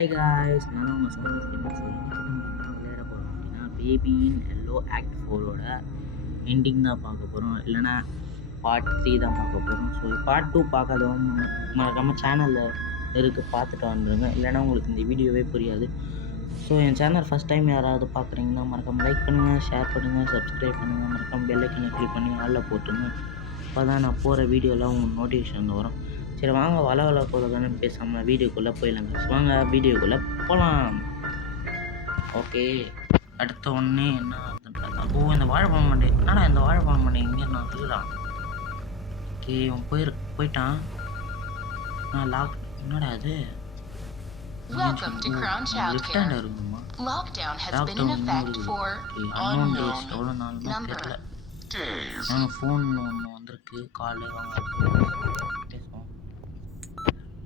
Hey guys, நான் உங்கள் சோழர் இன்னைக்கு நம்ம என்ன விளையாட போகிறோம் அப்படின்னா பேபி இன் எல்லோ ஆக்ட் 4ஓட எண்டிங் தான் பார்க்க போகிறோம், இல்லைனா பார்ட் 3 தான் பார்க்க போகிறோம். ஸோ பார்ட் 2 பார்க்காதவங்க நம்ம சேனலில் இருக்குது, பார்த்துட்டு வந்துடுங்க, இல்லைனா உங்களுக்கு இந்த வீடியோவே புரியாது. ஸோ என் சேனல் ஃபஸ்ட் டைம் யாராவது பார்க்குறீங்கன்னா மறக்காம லைக் பண்ணுங்கள், ஷேர் பண்ணுங்கள், சப்ஸ்கிரைப் பண்ணுங்கள், மறக்காம பெல் ஐக்கனை கிளிக் பண்ணி ஆளில் போட்டுருங்க. அப்போ தான் நான் போகிற வீடியோலாம் உங்களுக்கு நோட்டிஃபிகேஷன் வரும். சரி வாங்க, வள போலதானே பேசாமல் வீடியோக்குள்ளே போயிடலாங்க. வாங்க வீடியோக்குள்ளே போகலாம். ஓகே, அடுத்த ஒன்றே என்ன ஆகுதுன்றதா, இந்த வாழைப்பழம் மண்டை என்னடா, இந்த வாழைப்பழம் மண்டை எங்கே நான் விழுலாம். ஓகே, இவன் போயிட்டான். நான் லாக் என்னடா அது, லெஃப்ட் ஹேண்ட் இருக்குமா? லாக்டவுன் அன்னோன் டேஸ் எவ்வளோ நாள் தான் தெரியல. ஃபோன் ஒன்று வந்திருக்கு, காலு வாங்க பேசுவோம்.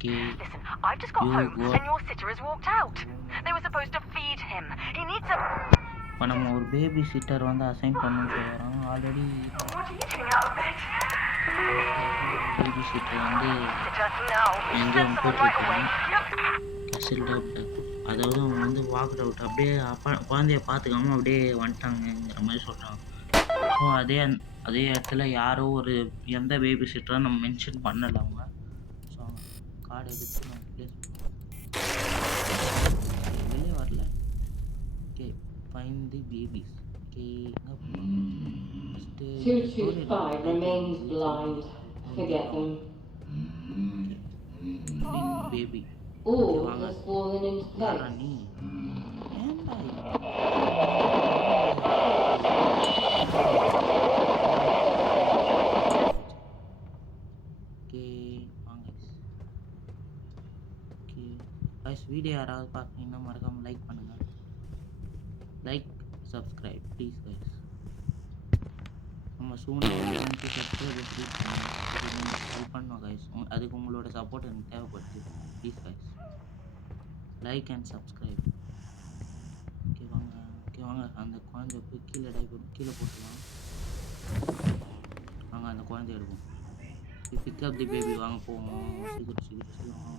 Listen, I've just got home and your sitter has walked out. They were supposed to feed him. He needs a... இப்போ நம்ம ஒரு பேபி சிட்டர் வந்து அசைன் பண்ண போகிறோம். ஆல்ரெடி பேபி சிட்டர் வந்து எங்கேயும் போயிட்டுருக்காங்க. அதாவது அவங்க வந்து வாக் அவுட் அப்படியே குழந்தைய பார்த்துக்காம அப்படியே வந்துட்டாங்கங்கிற மாதிரி சொல்கிறாங்க. ஸோ அதே இடத்துல யாரோ ஒரு எந்த பேபி சிட்டரும் நம்ம மென்ஷன் பண்ணலை அவங்க. ஸோ அவங்க கார்டு எடுத்து நம்ம ப்ளேஸ் வெளியே வரல. Okay, find the babies. Okay, first 225 remains blind. Forget them. Baby All has fallen into place. நீ ஏன்டா வீடியோ யாராவது பார்க்குறீங்கன்னா மறக்காமல் லைக் பண்ணுங்கள். Like subscribe please guys. நம்ம சூழ்நிலை ஹெல்ப் பண்ணோம் கைஸ். அதுக்கு உங்களோட சப்போர்ட் எனக்கு தேவைப்படுது. Please guys, like and subscribe. Okay வாங்க அந்த குழந்தைய போய் கீழே போட்டுலாம். வாங்க அந்த குழந்தைய எடுப்போம். Pick up the baby. வாங்க போவோம், சீக்கிரம்.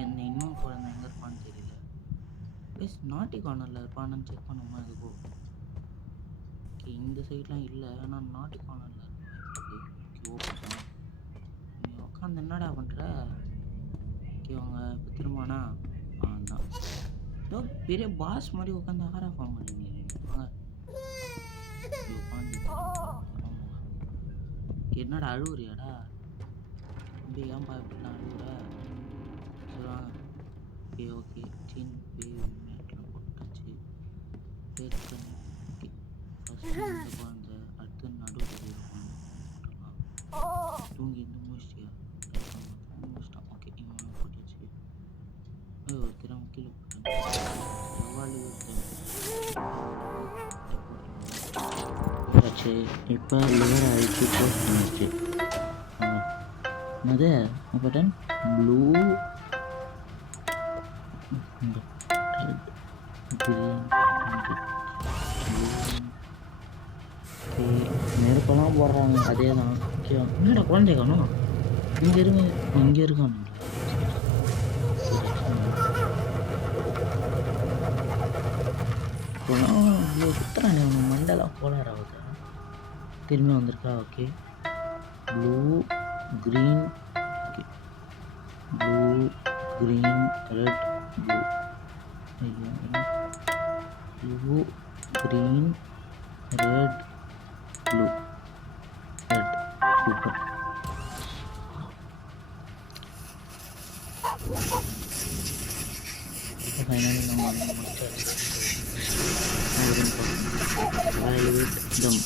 என்ன இன்னும் குழந்தை எங்கே இருப்பான்னு தெரியல. ப்ளீஸ் நாட்டி கார்னரில் இருப்பான்னு செக் பண்ணுமா அதுக்கோ. ஓகே, இந்த சைட்லாம் இல்லை, ஆனால் நாட்டி கார்னரில் இருக்கு. ஓகே, ஓப்பன் நீ உட்காந்து என்னடா பண்ணுற. ஓகே வாங்க இப்போ திரும்பினா தான் ஏதோ பெரிய பாஸ் மாதிரி உட்காந்து ஆரா ஃபார்ம் பண்ணிங்க. வாங்க உட்காந்து என்னடா அழுவுறியாடா அப்படி, ஏன்பா இப்படிலாம் அழுவுற. ஓகே சின் மேட்டில் போட்டாச்சு. பேர் பண்ணி ஓகே, ஃபஸ்ட்டு இந்த குழந்தை, அடுத்து நடுவில் போட்டுக்கலாம். தூங்கி இருந்து முடிச்சிட்டியா? முடிச்சிட்டான். ஓகே, இவன் போட்டாச்சு. ஒரு திறம் கீழே போட்டாச்சு. இப்போ லிவர் ஆயிடுச்சு, போஸ்ட் பண்ணிடுச்சு. என்னது பட்டன் ப்ளூ நெருப்பெல்லாம் போடுறாங்க, அதே தான். ஓகே, என்னடா குழந்தை காணும், இங்கே இருக்காங்க. இப்போலாம் இவ்வளோ சுற்றுறாங்க, அவங்க மண்டெல்லாம் கோளாறு ஆகுது. திரும்பி வந்திருக்கா. Okay, blue green, okay blue green red blue, blue green red blue red. Super. இப்போ ஃபைனலி நம்ம முடிச்சாச்சு. தம்.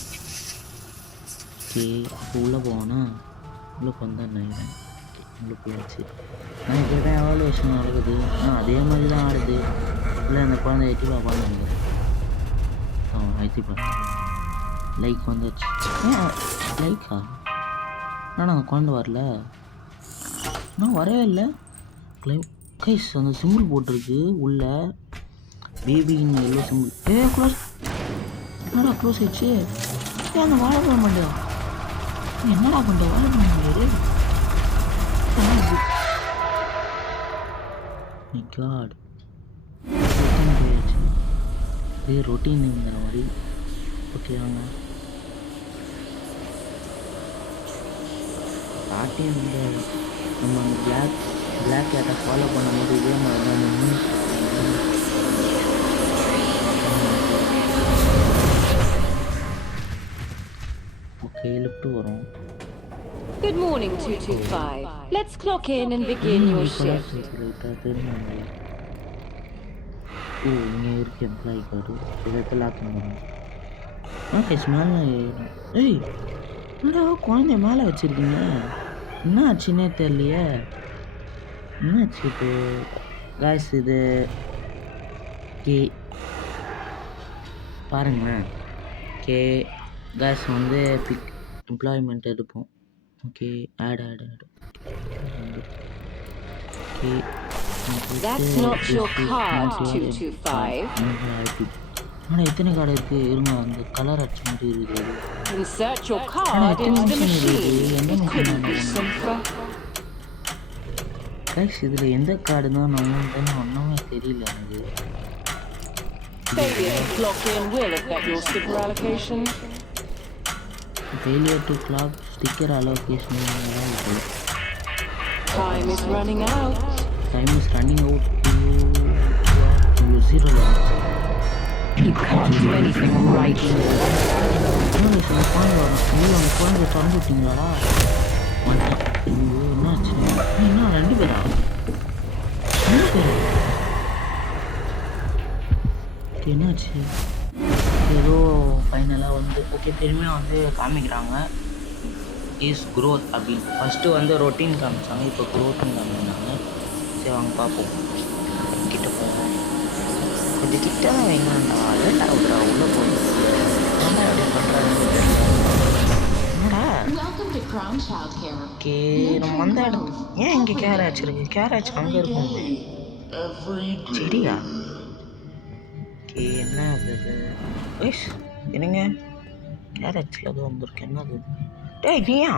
ஓகே, இப்போ உள்ளே போவோன்னா உள்ளே வந்தால் நினைக்கிறேன். உள்ளே போயாச்சு. ஆனால் இப்படி தான் எவாலுவேஷன் நடக்குது. அதே மாதிரி தான் ஆடுது. இல்லை அந்த குழந்தை எட்டி பார்ப்பான்னு நினைக்கிறேன். எட்டி பார்த்து லைக் வந்துச்சு. லைக்கா? ஆனால் அந்த குழந்தை வரல. ஆனால் வரவே இல்லை. கைஸ் அந்த சிம்பிள் போட்டிருக்கு உள்ள, பேபின்னு எல்லோ சிம்பிள். க்ளோஸ். என்னடா க்ளோஸ் ஆயிடுச்சு. அந்த வாழைப்பழம் மண்டையா, என்னடா பண்ணுற வாழைப்பழம் மண்டையா? மை காட் ரொட்டீன் போயாச்சு. இது ரொட்டீனுங்கிற மாதிரி. ஓகே வாங்க ஸ்டார்டிங் நம்ம அந்த பிளாக் கேட்டை ஃபாலோ பண்ணும்போது இதே மாதிரி தான் நியூஸ் ஓகே லிஃப்ட் வரும். Good morning, 225. Let's clock in and begin your shift. ஓ இங்கே இருக்கு எம்ப்ளாயி கார்டு. இதை லாக் பண்ணுறோம். ஓகே மேலே ஏய் என்னடா குழந்தைய மேலே வச்சுருக்கீங்க? என்ன ஆச்சுன்னே தெரியலையே. என்னாச்சு இப்போ காய்ஸ்? இது கே பாருங்களேன். கே காய்ஸ் வந்து பிக் எம்ப்ளாய்மெண்ட் எடுப்போம். Okay add okay That's not your card, 225. ஆனால் எத்தனை கார்டு இருக்குது? இருங்க அந்த கலர் அடிச்ச மாதிரி இருக்குது. Insert your card into the machine. It couldn't be simpler. Guys இதில் எந்த கார்டு தான் நம்மளுக்கு ஒன்றுமே தெரியல எனக்கு. Failure to clock in will affect your sticker allocation. Failure to clock sticker allocation. Time is running out. Time is running out. You zero. You can't do anything right. குழந்தை திறந்து விட்டீங்களா? என்னாச்சு? என்ன 2 பேரா? 2 பேரா? என்னாச்சு? ஏதோ ஃபைனலாக வந்து ஓகே திரும்பியும் வந்து காமிக்கிறாங்க இஸ் க்ரோத் அப்படின்னு. ஃபஸ்ட்டு வந்து ரொட்டீன் காமிச்சாங்க, இப்போ க்ரோத்துன்னு காமிக்கிறாங்க. சரி வாங்க பார்ப்போம். கிட்ட போவோம். கொஞ்சம் கிட்ட தான் வைங்கடா. லேட் ஆகுதுடா உள்ளே போய். என்ன அப்படி பண்ணுறாங்க? என்னடா ஓகே நம்ம வந்த இடம் ஏன் இங்கே கேரேஜ் இருக்குது? கேரேஜ் அங்கே இருக்கும். செடியா? ஓகே என்ன அது? ஏஷ் என்னங்க கேரேஜில் அது வந்துருக்கு. என்னது? டேய் நீயா?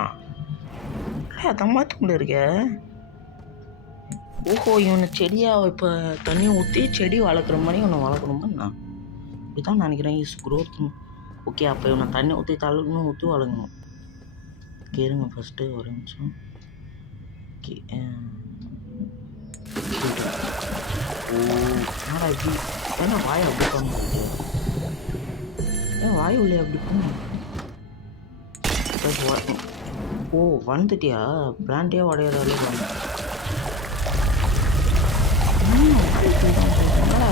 தம்மாத்துக்குள்ள இருக்க? ஓஹோ இவனை செடியாக இப்போ தண்ணி ஊற்றி செடி வளர்க்குற மாதிரி இவனை வளர்க்கணுமா? நான் இப்படி தான் நினைக்கிறேன். Is growth. ஓகே அப்போ இவனை தண்ணி ஊற்றி தள்ளணும், ஊற்றி வளர்க்கணும். கேளுங்க ஃபஸ்ட்டு ஒரு நிமிஷம். ஓகே ஓ என்னடா இப்படி ஏன்னா வாய் அப்படி பண்ணுறது? ஏன் வாய் உள்ளே அப்படி பண்ணு? ஓ வந்துட்டியா? பிளான்ட்டே உடையிற அளவுக்கு வந்து என்னடா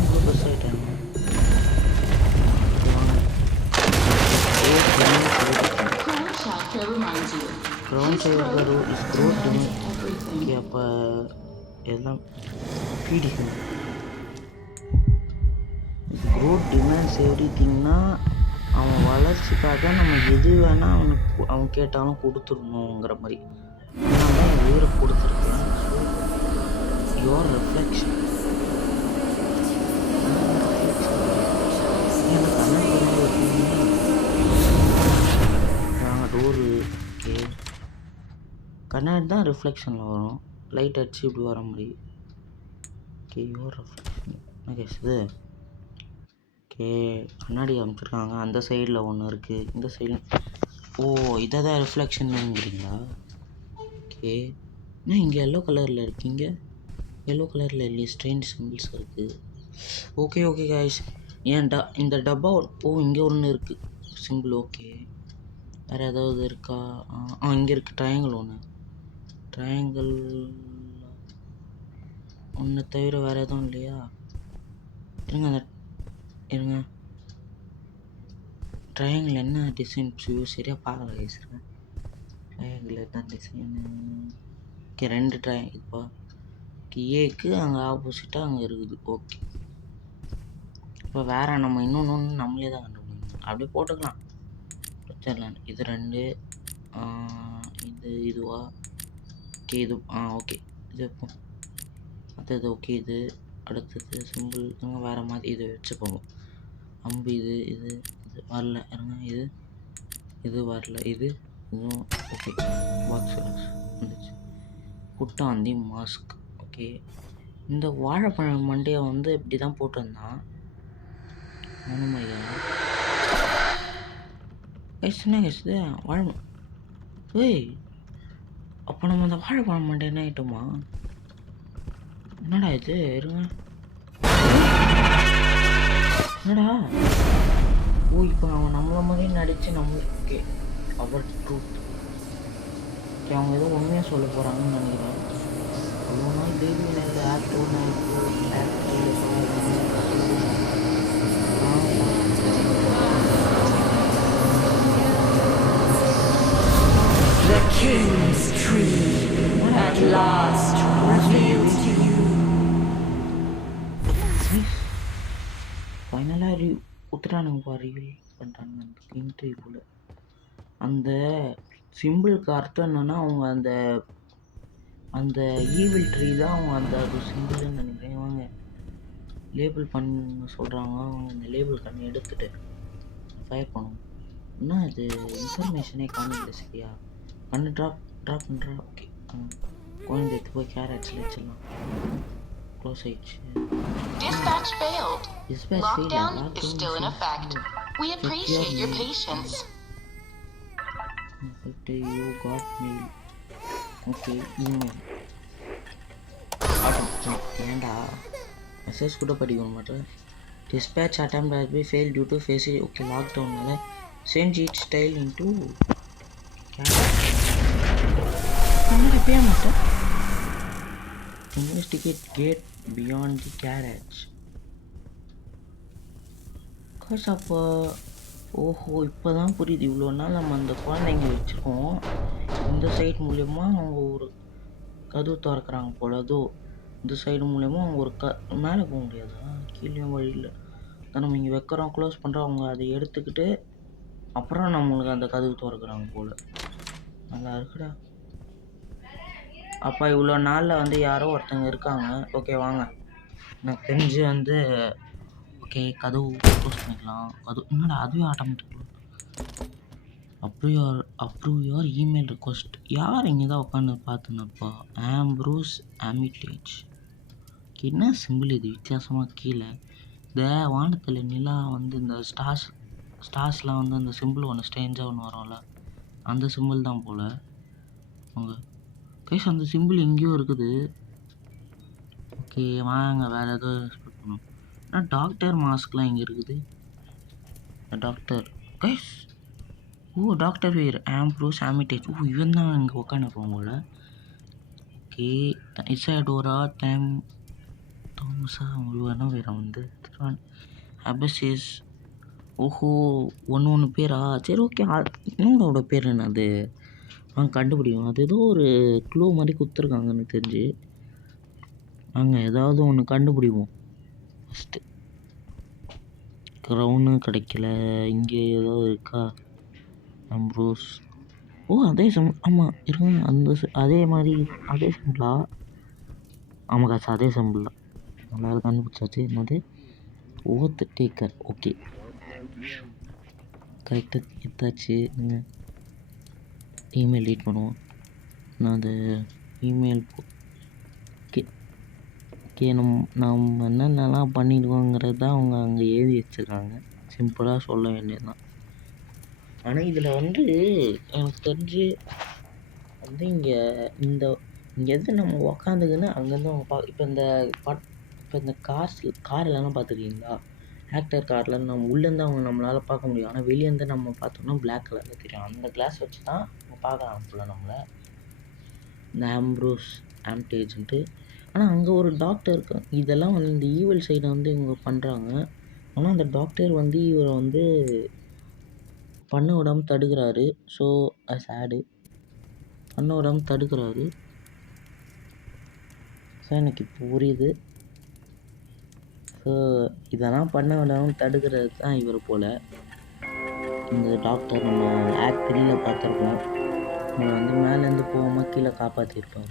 இவ்வளோ பெருசு ஆகிட்டாங்க. Ground saver is growth. Okay அப்போ எல்லாம் பீடிக்கும். க்ரோத் டிமாண்ட்ஸ் எவ்ரி திங்னா அவன் வளர்ச்சிக்காக நம்ம எது வேணால் அவன் கேட்டாலும் கொடுத்துடணுங்கிற மாதிரி. அதனால தான் என் உயிரை கொடுத்துருக்கேன். யுவர் ரிஃப்ளெக்ஷன் எனக்கு நாங்கள் டோரு ஓகே கண்ணாடி தான் ரிஃப்ளெக்ஷனில் வரும். லைட் அடிச்சு இப்படி வர முடியும். ஓகே யுவர் ரிஃப்ளெக்ஷன் ஓகே இது ஓகே கண்ணாடி அமைச்சிருக்காங்க. அந்த சைடில் ஒன்று இருக்குது, இந்த சைடு. ஓ இதை தான் ரிஃப்ளெக்ஷனுங்கிறீங்களா? ஓகே என்ன இங்கே எல்லோ கலரில் இருக்கீங்க? எல்லோ கலரில் இல்லையே, ஸ்ட்ரெயின் சிம்பிள்ஸ் இருக்குது. ஓகே ஓகே காய்ஸ் ஏன்டா இந்த டப்பா ஓ இங்கே ஒன்று இருக்குது சிம்பிள். ஓகே வேறு ஏதாவது இருக்கா? இங்கே இருக்குது ட்ரையாங்கிள் ஒன்று. ட்ரையாங்கிள் ஒன்று தவிர வேறு எதுவும் இல்லையா? இருங்க அந்த இருங்க ட்ரையாங்கிள் என்ன டிசைன் சரியாக பார்க்கல பேசுகிறேன். ட்ரையாங்கிள் என்ன டிசைனு? ஓகே 2 ட்ரையாங்கிள்ப்பா. ஏக்கு அங்கே ஆப்போசிட்டாக அங்கே இருக்குது. ஓகே இப்போ வேறு நம்ம இன்னொன்று நம்மளே தான் கண்டுபிடிக்கணும். அப்படியே போட்டுக்கலாம் பிரச்சனை இல்லை. இது 2 இதுவா? ஓகே இது ஓகே இது இப்போ அடுத்தது. ஓகே இது அடுத்தது சிம்பிள் வேறு மாதிரி இது வச்சுப்போங்க. அம்பு இது வரல இருங்க. இது வரல. இதுவும் ஓகே பாக்ஸ் வந்துச்சு. Put on the mask. Okay, இந்த வாழைப்பழம் மண்டையை வந்து இப்படி தான் போட்டிருந்தான். அனுமையா என்ன கேசுது வாழை. ஏய், அப்போ நம்ம அந்த வாழைப்பழம் மண்டை என்ன ஆயிட்டோமா? என்னடா இது? இருங்க, என்னடா? ஓ, இப்போ அவன் நம்மள மாதிரி நடிச்சு நம்மளுக்கு அவர் ட்ரூத். ஓகே, அவங்க ஏதோ உண்மையாக சொல்ல போகிறாங்கன்னு நினைக்கிறேன். அவ்வளோ நாள் பேபி இல்லை ஆக்ட் ஒன்று The King's Tree at last revealed to you. ஃபைனலாக உத்தரானுங்கப்பா ரிவீல் பண்ணிட்டாங்க அந்த கிங் ட்ரீவில். அந்த சிம்பிளுக்கு அர்த்தம் என்னன்னா அவங்க அந்த அந்த ஈவில் ட்ரீ தான் அவங்க அந்த அது சிம்பிள்னு நினைக்கிறேன். அவங்க லேபிள் பண்ண சொல்கிறாங்க. அவங்க அந்த லேபிள் பண்ணி எடுத்துகிட்டு ஃபயர் பண்ணுவோம். இன்னும் அது இன்ஃபர்மேஷனே காமிக்கல. சரியா பண்ணு ட்ராப் பண்ணுறா. ஓகே, குழந்தை எடுத்து போய் கேரட்ஸில் வச்சிடலாம். க்ளோஸ் ஆயிடுச்சு. Dispatch failed. Dispatch Lockdown failed. is still in effect. We appreciate your patience. You got mail. Okay, email. ஏண்டா மெசேஜ் கூட படிக்கணும் மாட்டேன். Dispatch attempt has been failed due to facing okay lockdown. Change each style into I'm pay matter. Investigate gate beyond the carriage. Cause அப்போ ஓஹோ இப்போ தான் புரியுது. இவ்வளோ நாள் நம்ம அந்த குழந்தைங்க வச்சுருக்கோம். இந்த சைடு மூலயமா அவங்க ஒரு கதவு திறக்கிறாங்க போல. அதோ இந்த சைடு மூலயமா அவங்க ஒரு மேலே போக முடியாதா? கீழே வழியில் தான் நம்ம இங்கே வைக்கிறோம், க்ளோஸ் பண்ணுறோம். அவங்க அதை எடுத்துக்கிட்டு அப்புறம் நம்மளுக்கு அந்த கதவு திறக்கிறாங்க போல். நல்லா இருக்குடா. அப்போ இவ்வளோ நாளில் வந்து யாரோ ஒருத்தங்க இருக்காங்க. ஓகே வாங்க, எனக்கு தெரிஞ்சு வந்து ஓகே கதவு க்ளோஸ் பண்ணிக்கலாம். கதவு என்னடா அதுவே automatic. Approve your email request. யார் இங்கே தான் உட்காந்து பார்த்துனப்பா? ஆம்ப்ரூஸ் ஆமிட்டேஜ். என்ன சிம்பிள் இது வித்தியாசமாக? கீழே இந்த வானத்தில் நிலா வந்து இந்த ஸ்டார்ஸ்லாம் வந்து அந்த சிம்பிள் ஒன்று ஸ்ட்ரேஞ்சாக ஒன்று வரும்ல, அந்த சிம்பிள் தான் போல். அவங்க கைஸ் அந்த சிம்பிள் எங்கேயோ இருக்குது. ஓகே வாங்க வேறு ஏதோ எக்ஸ்பெக்ட் பண்ணுவோம். ஆனால் டாக்டர் மாஸ்க்லாம் இங்கே இருக்குது. டாக்டர் கைஸ், ஓ டாக்டர் வேர் ஆம்ப்ரூஸ் ஆமிட்டேஜ். ஓ இவன் தான் இங்கே உட்காந்துருப்போம் போல். ஓகே இசாடோரா டைம் தோமஸா இவனா வேற வந்து அபசிஸ். ஓஹோ ஒன்று பேரா? சரி ஓகே, இன்னொன்னோட பேர் என்ன அது? கண்டுபிடிக்கும். அது ஏதோ ஒரு க்ளூ மாதிரி கொடுத்துருக்காங்கன்னு தெரிஞ்சு நாங்கள் ஏதாவது ஒன்று கண்டுபிடிப்போம். ஃபஸ்ட்டு க்ரௌனு கிடைக்கல. இங்கே ஏதாவது இருக்கா? அம்ப்ரோஸ். ஓ அதே ஆமாம் இருங்க. அந்த அதே மாதிரி அதே சிம்பிளா? ஆமாம் காசு அதே சிம்பிள் தான். நல்லா கண்டுபிடிச்சாச்சு. என்னது? Oath taker. ஓகே கரெக்டாக எடுத்தாச்சு. இமெயில் ரீட் பண்ணுவோம். நான் அது இமெயில் ஓகே நம்ம என்னென்னலாம் பண்ணிடுவோங்கிறது தான் அவங்க அங்கே எழுதி வச்சுருக்காங்க. சிம்பிளாக சொல்ல வேண்டியது தான். ஆனால் இதில் வந்து எனக்கு தெரிஞ்சு வந்து இங்கே எது நம்ம உக்காந்துக்குன்னு அங்கேருந்து அவங்க இப்போ இந்த கார்லலாம் பார்த்துருக்கீங்களா? ஆக்டர் காரில் நம்ம உள்ளேருந்து அவங்க நம்மளால் பார்க்க முடியும். ஆனால் வெளியேருந்து நம்ம பார்த்தோம்னா பிளாக் கலரில் தெரியும். அந்த கிளாஸ் வச்சு தான் நம்ம பார்க்கலாம் ஃபுல்லாக நம்மளை. இந்த ஆம்ப்ரோஸ் ஆம்டேஜ்ன்ட்டு. ஆனால் அங்கே ஒரு டாக்டர் இருக்காங்க. இதெல்லாம் வந்து இந்த ஈவல் சைடை வந்து இவங்க பண்ணுறாங்க. ஆனால் அந்த டாக்டர் வந்து இவரை வந்து பண்ண விடாமல் தடுக்கிறாரு. ஸோ சேடு பண்ண விடாமல் தடுக்கிறாரு. ஸோ எனக்கு இப்போ புரியுது. ஸோ இதெல்லாம் பண்ண விடாமல் தடுக்கிறது தான் இவர் போல். இந்த டாக்டர் நம்ம ஆக்ட் 3ல பார்த்துருக்கோம். இவர் வந்து மேலேருந்து போகாமல் கீழே காப்பாற்றிருப்பார்.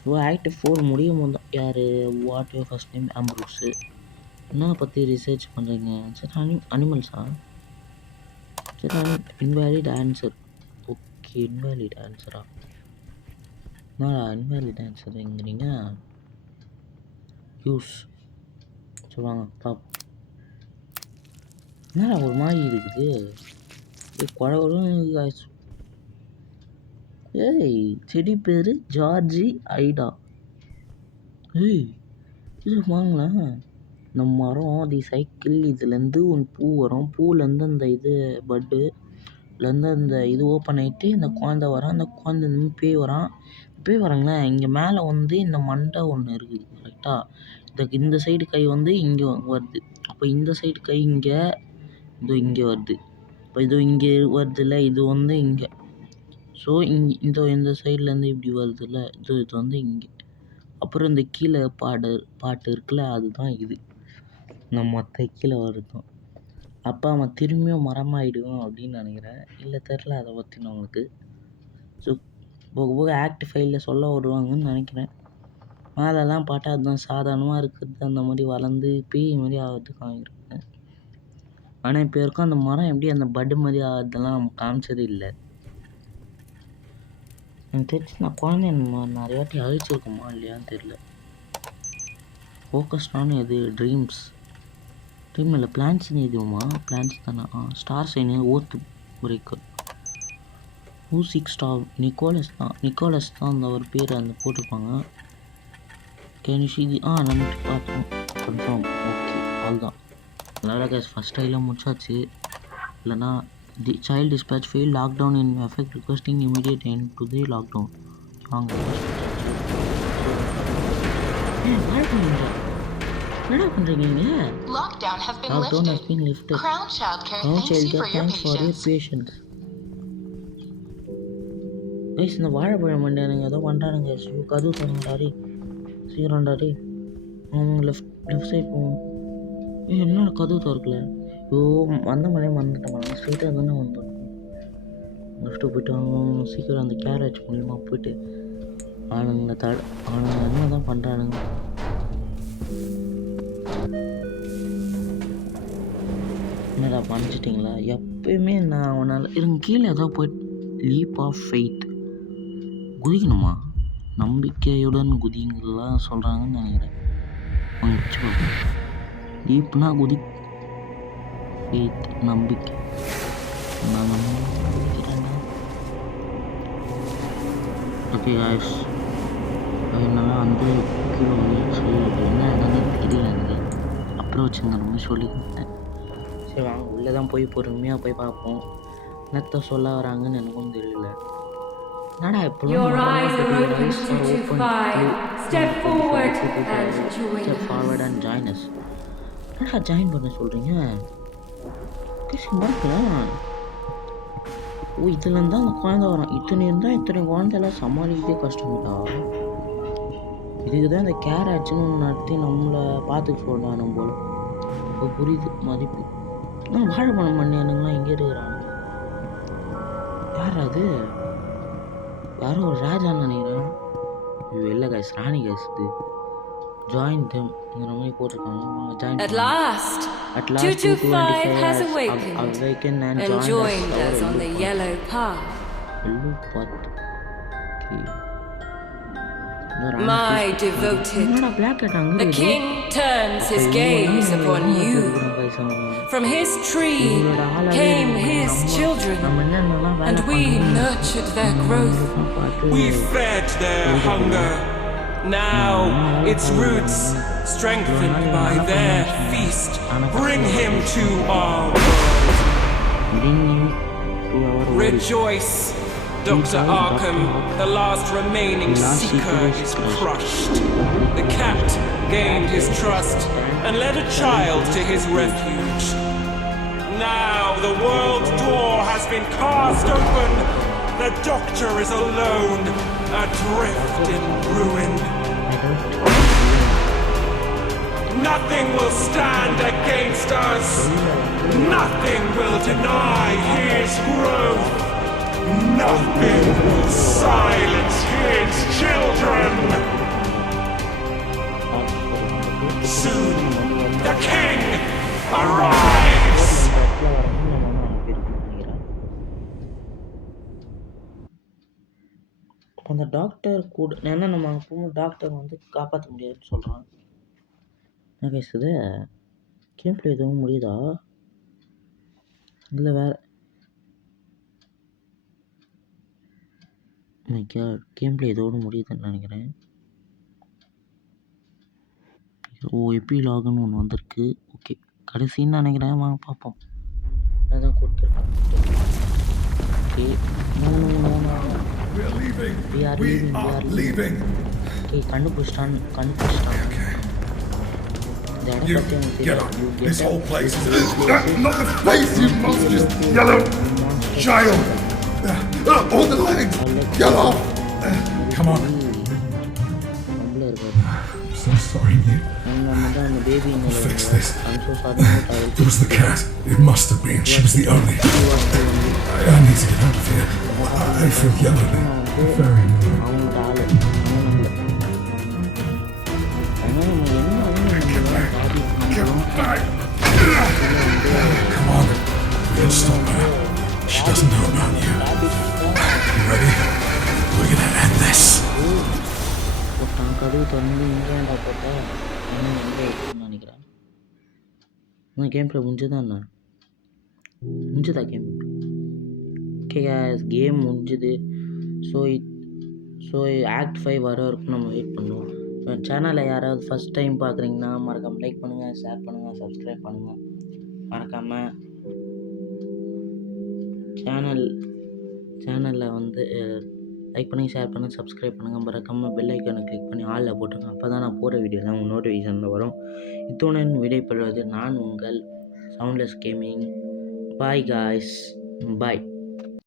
ஸோ ஆக்ட் 4 முடியும் போது தான் யார் what your first name Ambrose என்ன பற்றி ரிசர்ச் பண்ணுறீங்க? சரி அனிமல்ஸா? சரி இன்வேலிட் ஆன்சர். ஓகே இன்வேலிட் ஆன்சரா? என்னடா இன்வேலிட் ஆன்சருங்கிறீங்க? யூஸ் சொல்லுவாங்க பாப். என்னடா ஒரு மாதிரி இருக்குது, குழவரும். ஏய் செடி பேர் ஜார்ஜி ஐடா. ஏய் இது வாங்கலாம். இந்த மரம் தி சைக்கிள், இதுலேருந்து ஒன்று பூ வரும், பூலேருந்து அந்த இது பட்டுலேருந்து அந்த இது ஓப்பன் ஆகிட்டு இந்த குழந்தை வரான், அந்த குழந்தைலேருந்து பேய் வரான். பேய் வராங்களே இங்கே மேலே வந்து இந்த மண்டை ஒன்று இருக்குது கரெக்டாக. இந்த சைடு கை வந்து இங்கே வருது, அப்போ இந்த சைடு கை இங்கே இங்கே வருது, இப்போ இது இங்கே வருதுல்ல, இது வந்து இங்கே. ஸோ இந்த சைட்லேருந்து இப்படி வருதுல்ல, இது வந்து இங்கே. அப்புறம் இந்த கீழே பாட்டு இருக்குல்ல, அதுதான் இது. நம்ம மற்ற கீழே வருதும். அப்போ அவன் திரும்பியும் மரமாயிடுவான் அப்படின்னு நினைக்கிறேன், இல்லை தெரில அதை பற்றி நம்மளுக்கு. ஸோ போக போக ஆக்ட் ஃபைலில் சொல்ல வருவாங்கன்னு நினைக்கிறேன். மேலெல்லாம் பார்த்தா அதுதான் சாதாரணமாக இருக்கிறது, அந்த மாதிரி வளர்ந்து பேய் மாதிரி ஆகிறதுக்கு காமிக்கிறாங்க. ஆனால் இப்போ இருக்கும் அந்த மரம் எப்படி அந்த பட்டு மாதிரி ஆகிறதெல்லாம் நம்ம காமிச்சது இல்லை. எனக்கு தெரிஞ்சு நான் குழந்தை நிறைய வாட்டி அழிச்சிருக்கோமா இல்லையான்னு தெரில. ஃபோக்கஸ்டான எது ட்ரீம்ஸ், ட்ரீம் இல்லை பிளான்ஸ்னு எதுவுமா, பிளான்ஸ் தானே. ஸ்டார் சைனு ஓர்த்து breaker. Who six star Nicholas தான் அந்த ஒரு பேர் அந்த போட்டிருப்பாங்க. கேனிஷி நம்ம பார்த்தோம் கன்ஃபார்ம். ஓகே அவ்வளோதான். நல்லா கேஸ் ஃபஸ்ட் டைலாம் முடிச்சாச்சு. இல்லைனா தி child dispatch fail lockdown in effect requesting immediate end to the lockdown. வாங்க என்னடா பண்ணுறீங்க? Lockdown has been lockdown lifted. Has been lifted. Crown Childcare Crown thanks you Childcare for your thanks for your patience. patience. Guys இந்த வாழைப்பழம் மண்டியானுங்க ஏதோ பண்ணுறானுங்க. கதவு தரங்கடாடி சீக்கிரம்டாடி. அவங்க left side போவோம். என்னோட கதவு திறக்கல. வந்த மழையே வந்துட்டேன். ஸ்ட்ரெயிட்டாக தானே வந்தோம். லெஃப்ட்டு போய்ட்டு அவங்க சீக்கிரம் அந்த கேரேஜ் மூலியமாக போயிட்டு அவனுங்க என்ன தான் பண்ணுறானுங்க. என்னடா பண்ணிச்சிட்டிங்களா? எப்பயுமே நான் அவனால் இருங்க கீழே ஏதோ போயிட்டு லீப் ஆஃப் ஃபெய்த் குதிக்கணுமா, நம்பிக்கையுடன் குதிங்கலாம் சொல்கிறாங்கன்னு நினைக்கிறேன். வச்சு பார்ப்போம். லீப்னா குதி, ஃபெய்த் நம்பிக்கை. நான் நம்பிக்கிறேன்னா ஓகே காய்ஸ். என்னன்னா வந்து கீழே வந்துச்சு, என்ன என்னன்னு தெரியல எனக்கு. அப்புறம் வச்சுங்கிற மாதிரி சொல்லியிருந்தேன். சரி வாங்க உள்ளே தான் போய் பொறுமையாக போய் பார்ப்போம். என்னத்த சொல்ல வராங்கன்னு எனக்கும் தெரியல. என்னடா Your eyes are open to 225. Step forward and join us. Step forward and join us. என்னடா ஜாயின் பண்ண சொல்கிறீங்க? பார்க்கலாம். ஓ இதுலேருந்து அந்த குழந்தை வரும். இத்தனை இருந்தால் இத்தனை குழந்தைலாம் சமாளிக்கவே கஷ்டம்டா. இதுக்கு தான் இந்த கேரேஜ்னு ஒன்று நடத்தி நம்மளை பார்த்துக்க சொல்கிறானு போல. இப்போ புரியுது மதிப்பு. நான் வாழைப்பழம் பண்ணியானுங்களாம் இங்கே இருக்கிறாங்க. யார் அது? யாரும் ஒரு ராஜான்னு நினைக்கிறேன். இது இல்லை கைஸ், ராணி கைஸ். இது ஜாயின் தேம்ங்கிற மாதிரி போட்டிருக்காங்க. Join At last 225 has awakened and joined us on the yellow path. My devoted, the king turns his gaze upon you. From his tree came his children, and we nurtured their growth. We fed their hunger. Now its roots, strengthened by their feast, bring him to our world. Rejoice, Dr. Arkham, the last remaining seeker is crushed. The cat gained his trust and led a child to his refuge. Now the world door has been cast open. The Doctor is alone, adrift in ruin. Nothing will stand against us. Nothing will deny his growth. Nothing will silence his children. Soon, the king arrives. அந்த அந்த doctor கூட ஏன்னா நம்ம அங்கே போகும்போது doctor வந்து காப்பாற்ற முடியாதுன்னு சொல்கிறான். என்ன பேசுது கேம் பிளே எதுவும் முடியுதா இல்லை வேறு கேம் பிளே இதோடு முடியுதுன்னு நினைக்கிறேன். ஓ எபிலாகுன்னு ஒன்று வந்திருக்கு. ஓகே கடைசின்னு நினைக்கிறேன். வாங்க பார்ப்போம். அதான் கொடுத்துருக்கேன். Okay we are leaving. Okay கண்டுபிடிச்சிட்டான். இந்த இடம் பற்றி எனக்கு தெரியும். This whole place is not the face, you monstrous yellow child. On the legs. Get off. Come on. நம்மள இருக்காது. I'm so sorry, Newt. நம்ம தான் அந்த baby Fix this. I'm so sorry. It was the cat. It must have been. She was the only. I need to get out of here. I feel yellow. Very low. அவங்கள்ட்ட ஆள் Get back. Come on. We'll stop her. She doesn't know about you. You ready? We're gonna end this. கதவு திறந்து இங்கேண்டா போட்டேன் இன்னும் எங்கே நினைக்கிறேன். இன்னும் game play முடிஞ்சுதான் முடிஞ்சுதா கேம்? ஓகே கேம் முடிஞ்சுது. ஸோ ஆக்ட் 5 வர வரைக்கும் நம்ம வெயிட் பண்ணுவோம். சேனலை யாராவது ஃபஸ்ட் டைம் பார்க்குறீங்கன்னா மறக்காமல் லைக் பண்ணுங்கள், ஷேர் பண்ணுங்கள், சப்ஸ்கிரைப் பண்ணுங்கள். மறக்காமல் சேனலில் வந்து லைக் பண்ணி ஷேர் பண்ணுங்கள், சப்ஸ்கிரைப் பண்ணுங்கள். மறக்காமல் பெல் ஐக்கானை கிளிக் பண்ணி ஆளில் போட்டுருங்க. அப்போ தான் நான் போகிற வீடியோலாம் உங்கள் நோட்டிஃபிகேஷனில் வரும். இத்துடன் விடைபெறுவது நான் உங்கள் சவுண்ட்லெஸ் கேமிங். பாய் காய்ஸ், பாய்.